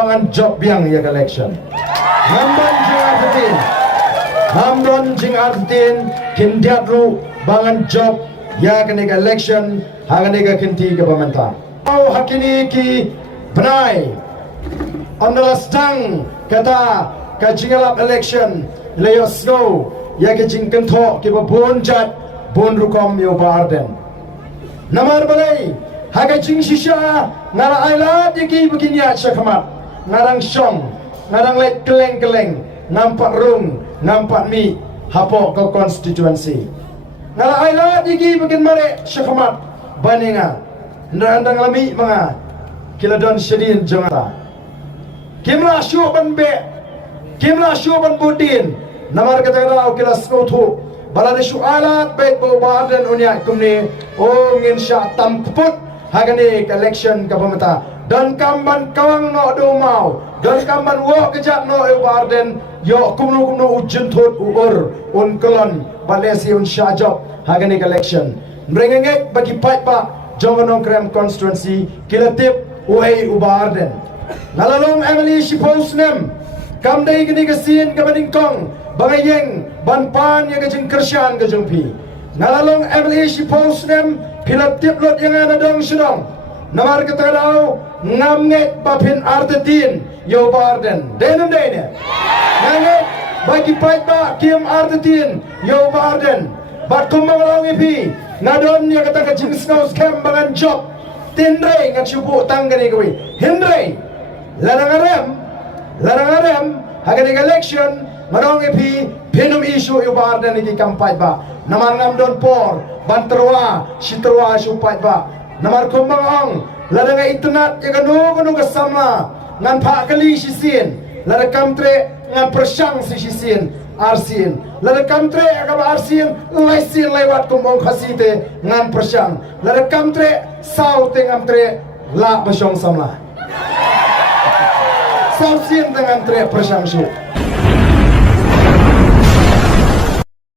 bangan job yang ya election. Hamdan jing artin. Hamdan jing artin kindiat ru bangan job ya kenika election haganega kinti ke pemerintahan. Au hakini ki benai ondalas dang kata kajingalap election layos go ya kajing kentho ki babon jat bon rukom yo barden namar balai haga jing shisha ngara aila diki begini syakmat ngarang song ngarang let keleng-keleng nampak rung nampak mi hapo ke konstituensi ngara aila diki begin mare syakmat baninga ndang lami mga kiladon syedin jongata kimla syuban be kimla syuban budin namar kata kata kilas ngothu balade syu alat bait bo badan unya kumni o ngin sya tam put hagani election ka pemeta dan kamban kawang no do mau dan kamban wo kejak no e badan yo kumno ujun thot ur un kolon balesi un sya job hagani election mrengengek bagi pat pa jongonong krem constituency kilatip uai ubarden nalalong emily shiposnem kamdai gini kesin kabading kong bangayeng banpan yang kejeng kersyan kejeng pi nalalong emily shiposnem pilatip lot yang ada dong sedong namar ketadau ngamnget papin artetin yo barden denum dene nganget bagi pat ba kim artetin yo barden bat kumbang ipi ngadon yang kata kejeng snaus kem bangan job tindray ngan syubu tanggani kawi hindray larang arem hagani election marong ipi penum isu yubar dan iki kampaj ba namar ngamdon por banterwa sitrwa supaj ba namar kumbang ong ladanga itnat yakanu kasama ngan pa kali sisin ladakam tre ngan persang sisin arsin ladakam tre akaba arsin laisin lewat kumbang khasite ngan persang ladakam tre saute ngam tre la basong sama sausin dengan tre persang su